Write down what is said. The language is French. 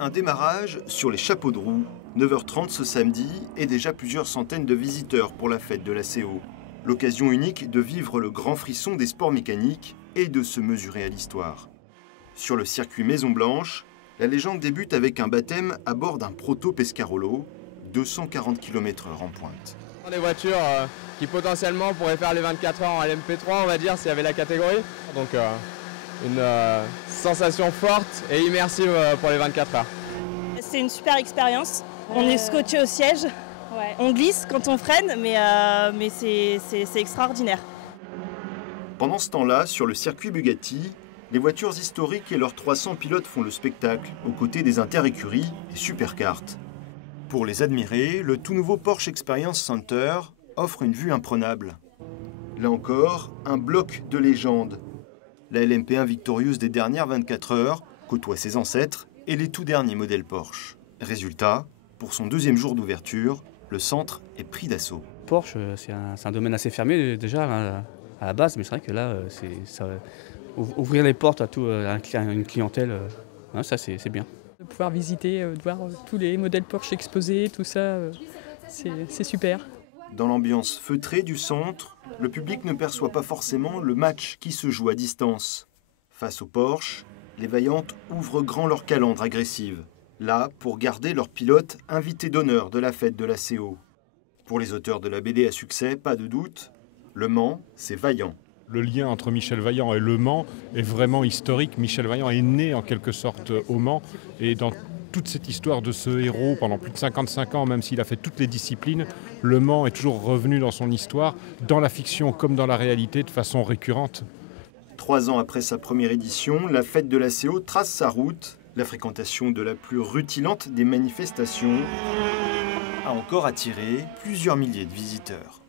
Un démarrage sur les chapeaux de roue, 9h30 ce samedi, et déjà plusieurs centaines de visiteurs pour la fête de la CO. L'occasion unique de vivre le grand frisson des sports mécaniques et de se mesurer à l'histoire. Sur le circuit Maison Blanche, la légende débute avec un baptême à bord d'un proto-Pescarolo, 240 km/h en pointe. Des voitures qui potentiellement pourraient faire les 24 heures en LMP3, on va dire, s'il y avait la catégorie. Donc une sensation forte et immersive pour les 24 heures. C'est une super expérience. On est scotché au siège, on glisse quand on freine, mais c'est extraordinaire. Pendant ce temps-là, sur le circuit Bugatti, les voitures historiques et leurs 300 pilotes font le spectacle, aux côtés des interécuries et supercartes. Pour les admirer, le tout nouveau Porsche Experience Center offre une vue imprenable. Là encore, un bloc de légende. La LMP1 victorieuse des dernières 24 heures côtoie ses ancêtres et les tout derniers modèles Porsche. Résultat, pour son deuxième jour d'ouverture, le centre est pris d'assaut. Porsche, c'est un domaine assez fermé déjà à la base, mais c'est vrai que là, ouvrir les portes à une clientèle, ça c'est bien. De pouvoir visiter, de voir tous les modèles Porsche exposés, tout ça, c'est super. Dans l'ambiance feutrée du centre, le public ne perçoit pas forcément le match qui se joue à distance. Face aux Porsche, les Vaillantes ouvrent grand leur calandre agressive, là pour garder leur pilote invité d'honneur de la fête de la CO. Pour les auteurs de la BD à succès, pas de doute, Le Mans, c'est Vaillant. Le lien entre Michel Vaillant et Le Mans est vraiment historique. Michel Vaillant est né en quelque sorte au Mans et dans toute cette histoire de ce héros pendant plus de 55 ans, même s'il a fait toutes les disciplines, Le Mans est toujours revenu dans son histoire, dans la fiction comme dans la réalité, de façon récurrente. 3 ans après sa première édition, la fête de la CO trace sa route. La fréquentation de la plus rutilante des manifestations a encore attiré plusieurs milliers de visiteurs.